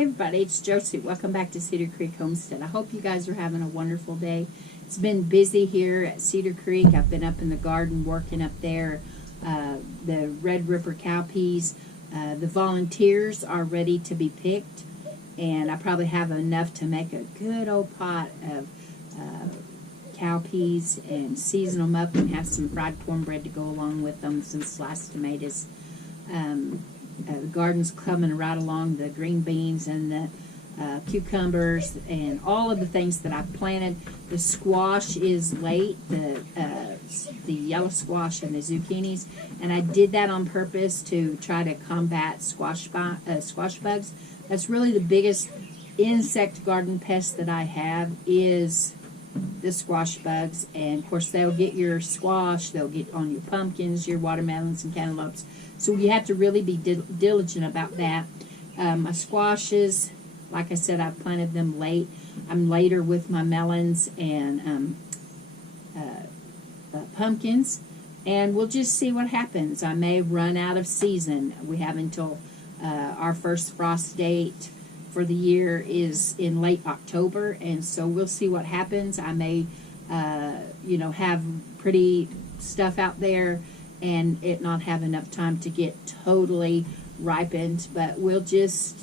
Hey everybody, it's Josie. Welcome back to Cedar Creek Homestead. I hope you guys are having a wonderful day. It's been busy here at Cedar Creek. I've been up in the garden working up there. The red ripper cowpeas. The volunteers are ready to be picked, and I probably have enough to make a good old pot of cowpeas and season them up and have some fried cornbread to go along with them, some sliced tomatoes. The garden's coming right along, the green beans and the cucumbers and all of the things that I've planted. The squash is late, the yellow squash and the zucchinis, and I did that on purpose to try to combat squash bugs. That's really the biggest insect garden pest that I have is the squash bugs, and of course they'll get your squash, they'll get on your pumpkins, your watermelons and cantaloupes. So you have to really be diligent about that. My squashes, like I said, I've planted them late. I'm later with my melons and pumpkins, and we'll just see what happens. I may run out of season. We have until our first frost date for the year is in late October, and so we'll see what happens. I may, have pretty stuff out there and it not have enough time to get totally ripened, but we'll just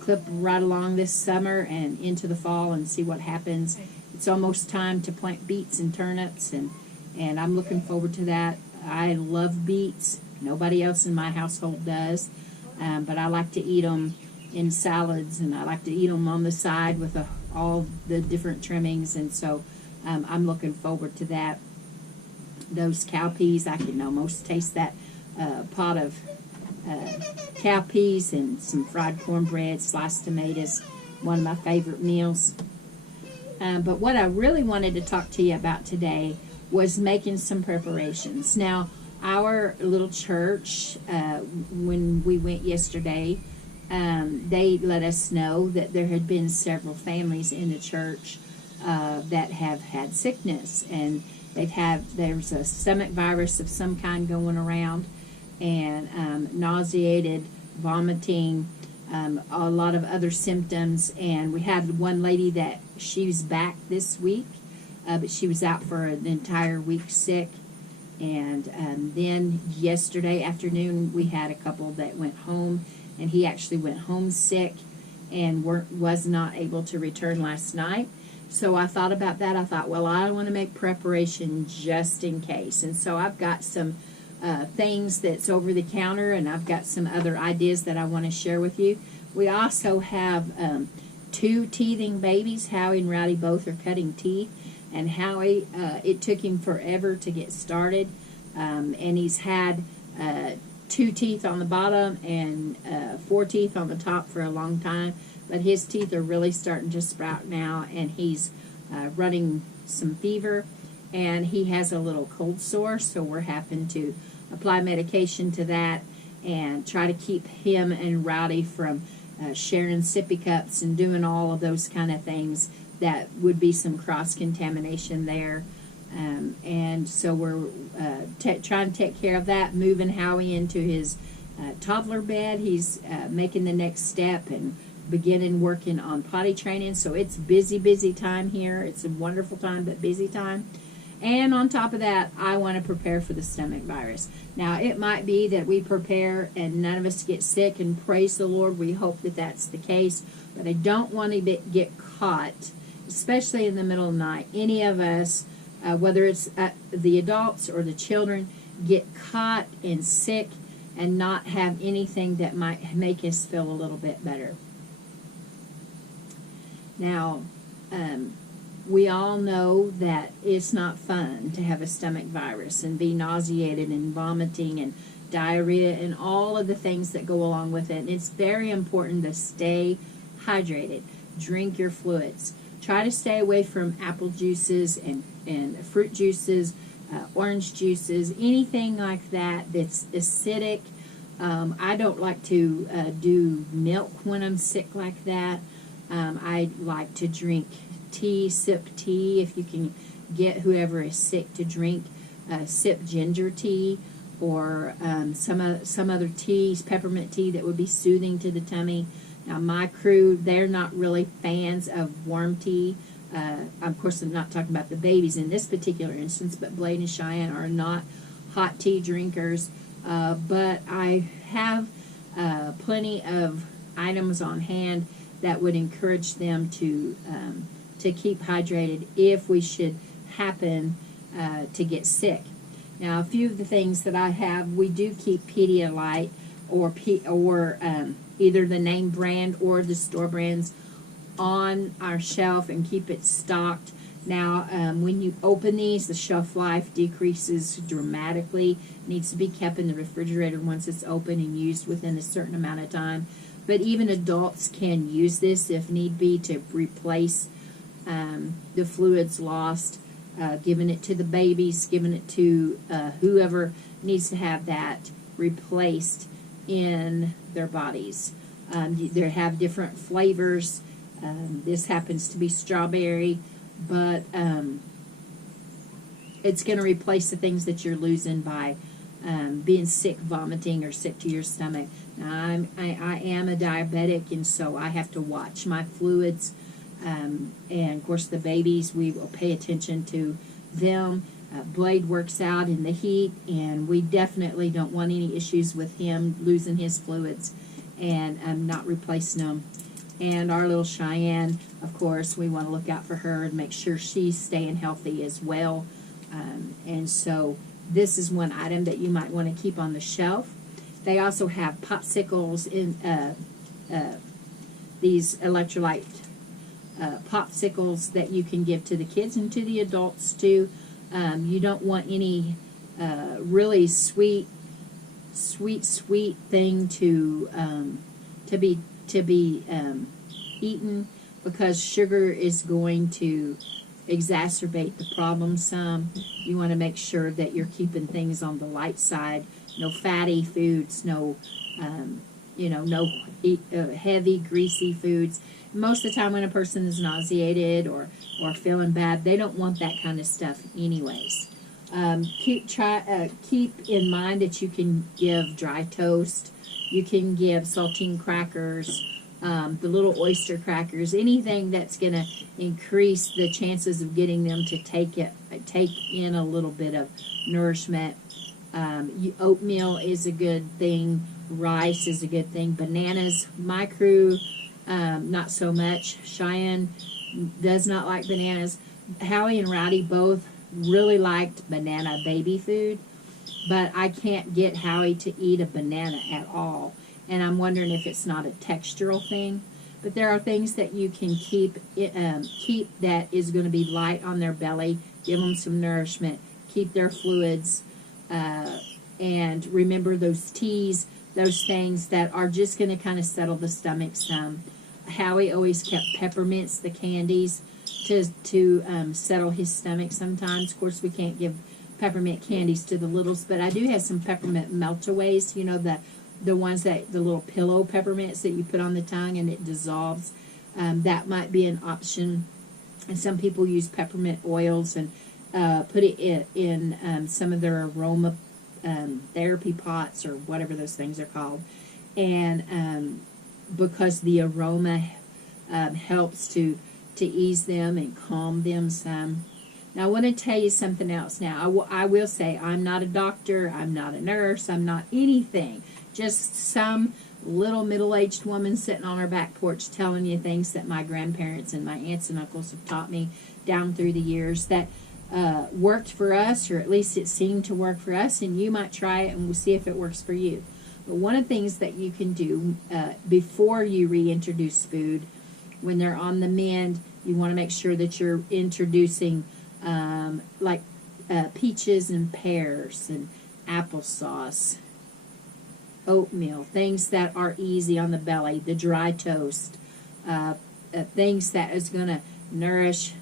clip right along this summer and into the fall and see what happens. It's almost time to plant beets and turnips, and I'm looking forward to that. I love beets. Nobody else in my household does, but I like to eat them in salads, and I like to eat them on the side with all the different trimmings, and so I'm looking forward to that. Those cowpeas, I can almost taste that pot of cowpeas and some fried cornbread, sliced tomatoes, one of my favorite meals. But what I really wanted to talk to you about today was making some preparations. Now, our little church, when we went yesterday, they let us know that there had been several families in the church that have had sickness, and there's a stomach virus of some kind going around, and nauseated, vomiting, a lot of other symptoms. And we had one lady that she's back this week, but she was out for an entire week sick. And then yesterday afternoon we had a couple that went home, and he actually went home sick and was not able to return last night. So I thought about that. I thought, well, I want to make preparation just in case. And so I've got some things that's over the counter, and I've got some other ideas that I want to share with you. We also have 2 teething babies. Howie and Rowdy both are cutting teeth. And Howie, it took him forever to get started. And he's had 2 teeth on the bottom and 4 teeth on the top for a long time. But his teeth are really starting to sprout now, and he's running some fever, and he has a little cold sore, so we're having to apply medication to that and try to keep him and Rowdy from sharing sippy cups and doing all of those kind of things that would be some cross-contamination there. And so we're trying to take care of that, moving Howie into his toddler bed. He's making the next step and beginning working on potty training. So it's busy time here. It's a wonderful time, but busy time. And on top of that, I want to prepare for the stomach virus. Now, it might be that we prepare and none of us get sick, and praise the Lord, we hope that that's the case. But I don't want to get caught, especially in the middle of the night. Any of us, whether it's the adults or the children, get caught and sick and not have anything that might make us feel a little bit better. Now, we all know that it's not fun to have a stomach virus and be nauseated and vomiting and diarrhea and all of the things that go along with it. And it's very important to stay hydrated. Drink your fluids. Try to stay away from apple juices and fruit juices, orange juices, anything like that that's acidic. I don't like to do milk when I'm sick like that. I like to drink tea, sip tea. If you can get whoever is sick to drink, sip ginger tea or some other teas, peppermint tea that would be soothing to the tummy. Now, my crew, they're not really fans of warm tea. Of course, I'm not talking about the babies in this particular instance, but Blade and Cheyenne are not hot tea drinkers. But I have plenty of items on hand that would encourage them to keep hydrated if we should happen to get sick. Now, a few of the things that I have, we do keep Pedialyte or either the name brand or the store brands on our shelf and keep it stocked. Now, when you open these, the shelf life decreases dramatically. It needs to be kept in the refrigerator once it's open and used within a certain amount of time. But even adults can use this if need be to replace the fluids lost, giving it to the babies, giving it to whoever needs to have that replaced in their bodies. They have different flavors. This happens to be strawberry, but it's going to replace the things that you're losing by being sick, vomiting, or sick to your stomach. Now, I am a diabetic, and so I have to watch my fluids. And, of course, the babies, we will pay attention to them. Blade works out in the heat, and we definitely don't want any issues with him losing his fluids and not replacing them. And our little Cheyenne, of course, we want to look out for her and make sure she's staying healthy as well. And so this is one item that you might want to keep on the shelf. They also have popsicles in these electrolyte popsicles that you can give to the kids and to the adults too. You don't want any really sweet thing to be eaten, because sugar is going to exacerbate the problem some. You want to make sure that you're keeping things on the light side. No fatty foods, no heavy, greasy foods. Most of the time when a person is nauseated or feeling bad, they don't want that kind of stuff anyways. Keep in mind that you can give dry toast. You can give saltine crackers, the little oyster crackers, anything that's going to increase the chances of getting them to take in a little bit of nourishment. Oatmeal is a good thing. Rice is a good thing. Bananas, my crew, not so much. Cheyenne does not like bananas. Howie and Rowdy both really liked banana baby food, but I can't get Howie to eat a banana at all. And I'm wondering if it's not a textural thing. But there are things that you can keep that is going to be light on their belly, give them some nourishment, keep their fluids, and remember those teas, those things that are just going to kind of settle the stomach some. Howie always kept peppermints, the candies, to settle his stomach sometimes. Of course, we can't give peppermint candies to the littles, but I do have some peppermint meltaways, the ones the little pillow peppermints that you put on the tongue and it dissolves. That might be an option. And some people use peppermint oils and put it in some of their aroma therapy pots or whatever those things are called. And because the aroma helps to ease them and calm them some. Now, I want to tell you something else now. I will say I'm not a doctor, I'm not a nurse, I'm not anything. Just some little middle-aged woman sitting on her back porch telling you things that my grandparents and my aunts and uncles have taught me down through the years that worked for us, or at least it seemed to work for us, and you might try it and we'll see if it works for you. But one of the things that you can do before you reintroduce food, when they're on the mend, you want to make sure that you're introducing peaches and pears and applesauce, oatmeal, things that are easy on the belly, the dry toast, things that is going to nourish,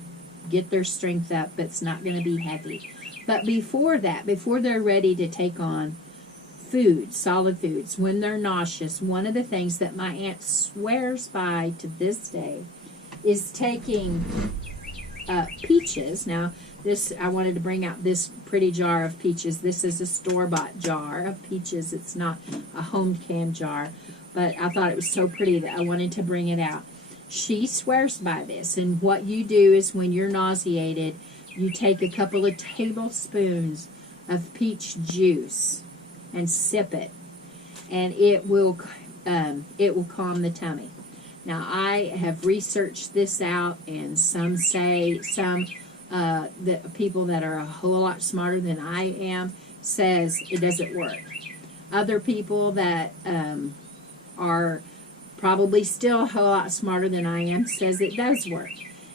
get their strength up, but it's not going to be heavy. But before that, before they're ready to take on food, solid foods, when they're nauseous, one of the things that my aunt swears by to this day is taking peaches. Now, I wanted to bring out this pretty jar of peaches. This is a store-bought jar of peaches. It's not a home canned jar. but I thought it was so pretty that I wanted to bring it out. She swears by this, and what you do is when you're nauseated, you take a couple of tablespoons of peach juice and sip it, and it will calm the tummy. Now, I have researched this out, and some that people that are a whole lot smarter than I am says it doesn't work. Other people that are probably still a whole lot smarter than I am says it does work.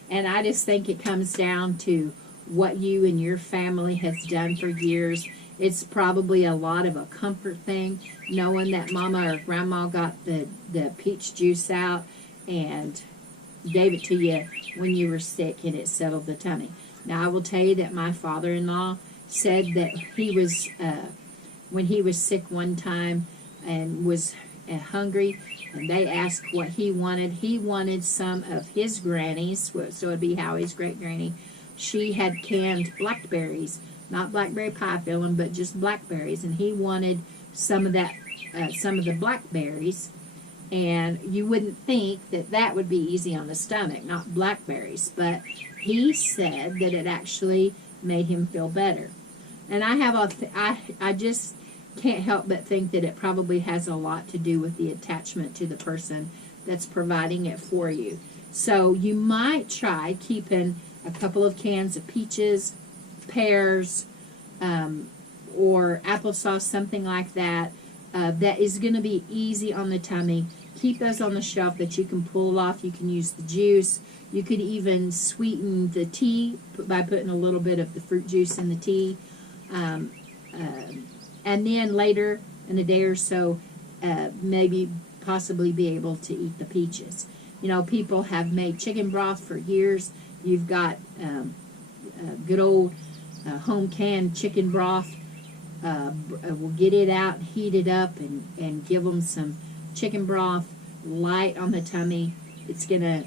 And I just think it comes down to what you and your family has done for years. It's probably a lot of a comfort thing, knowing that Mama or Grandma got the peach juice out and gave it to you when you were sick, and it settled the tummy. Now, I will tell you that my father-in-law said that he was, when he was sick one time and was hungry, and they asked what he wanted some of his granny's, so it would be Howie's great-granny. She had canned blackberries, not blackberry pie filling, but just blackberries, and he wanted some of that, some of the blackberries. And you wouldn't think that that would be easy on the stomach, not blackberries, but he said that it actually made him feel better. And I just can't help but think that it probably has a lot to do with the attachment to the person that's providing it for you. So you might try keeping a couple of cans of peaches, pears, or applesauce, something like that, that is going to be easy on the tummy. Keep those on the shelf that you can pull off. You can use the juice. You could even sweeten the tea by putting a little bit of the fruit juice in the tea. And then later in a day or so, maybe possibly be able to eat the peaches. You know, people have made chicken broth for years. You've got good old home canned chicken broth. We'll get it out, heat it up, and give them some chicken broth, light on the tummy. It's going to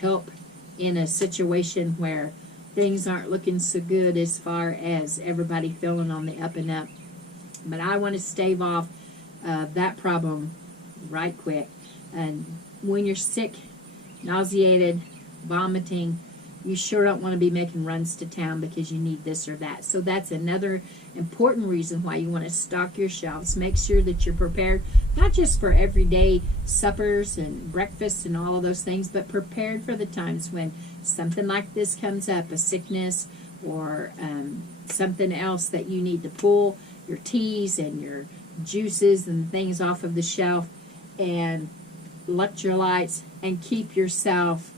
help in a situation where things aren't looking so good as far as everybody feeling on the up and up. But I want to stave off that problem right quick. And when you're sick, nauseated, vomiting, you sure don't want to be making runs to town because you need this or that. So that's another important reason why you want to stock your shelves. Make sure that you're prepared, not just for everyday suppers and breakfasts and all of those things, but prepared for the times when something like this comes up, a sickness or something else that you need to pull your teas and your juices and things off of the shelf, and electrolytes, and keep yourself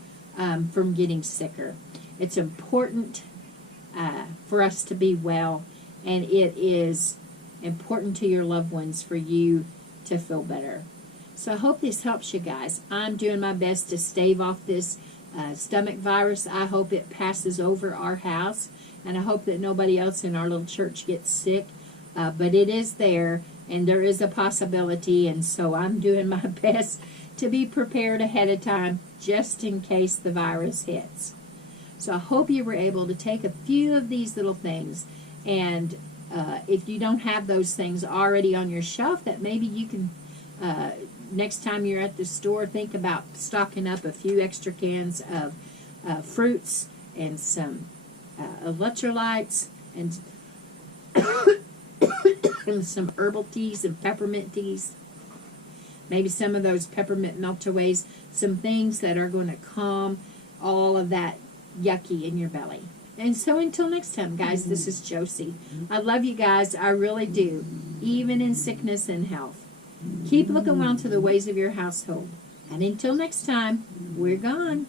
from getting sicker. It's important for us to be well, and it is important to your loved ones for you to feel better. So I hope this helps you guys. I'm doing my best to stave off this stomach virus. I hope it passes over our house, and I hope that nobody else in our little church gets sick. But it is there, and there is a possibility, and so I'm doing my best to be prepared ahead of time just in case the virus hits. So I hope you were able to take a few of these little things, and if you don't have those things already on your shelf, that maybe you can, next time you're at the store, think about stocking up a few extra cans of fruits and some electrolytes and and some herbal teas and peppermint teas. Maybe some of those peppermint meltaways, some things that are going to calm all of that yucky in your belly. And so until next time, guys, this is Josie. I love you guys. I really do, even in sickness and health. Keep looking well to the ways of your household. And until next time, we're gone.